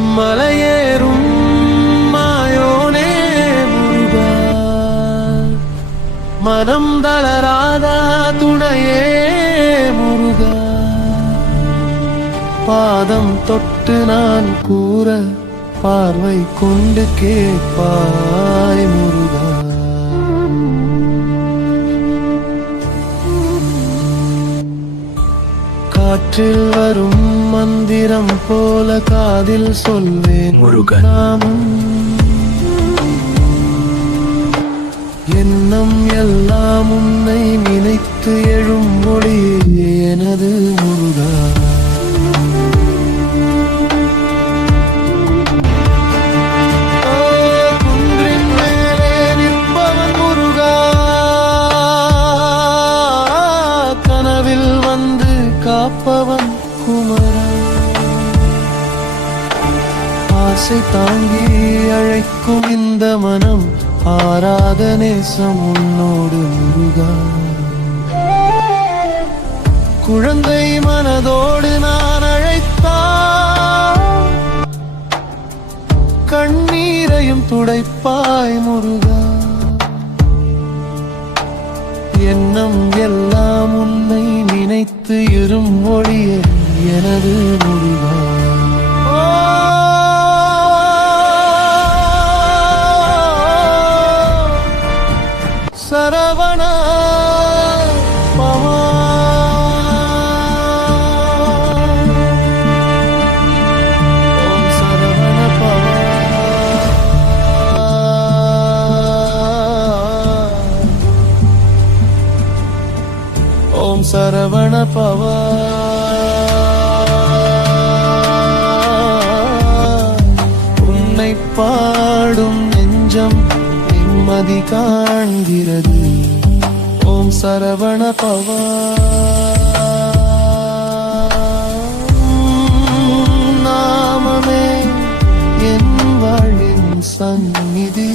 மலையேறும் மாயோனே முருகா. மனம் தளராதா துணையே முருகா. பாதம் தொட்டு நான் கூற பார்வை கொண்டு கேட்பாய் முருகா. காற்றில் வரும் மந்திரம் போல காதில் சொல்வேன். முருகன். நாமம் எண்ணம் எல்லாம் உன்னை நினைத்து எழும் மொழி. எனது முருகா. காப்பவன் குமரன். ஆசை தாங்கி அழைக்கும் இந்த மனம் ஆராத நேசம் உன்னோடு முருகா. குழந்தை மனதோடு நான் அழைத்தா. கண்ணீரையும் துடைப்பாய் முருகா. எண்ணம் எல்லாம் உன்னை நினைத்து இரும் மொழிய எனது முருகா சரவண பவா உன்னை பாடும் நெஞ்சம் நிம்மதி காண்கிறது. ஓம் சரவண பவா நாமமே என் வாழின் சந்நிதி.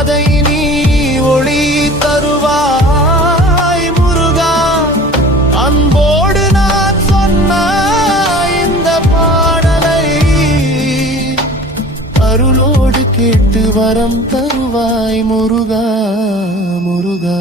பாதை நீ ஒளி தருவாய் முருகா. அன்போடு நான் சொன்ன இந்த பாடலை அருளோடு கேட்டு வரம் தருவாய் முருகா முருகா.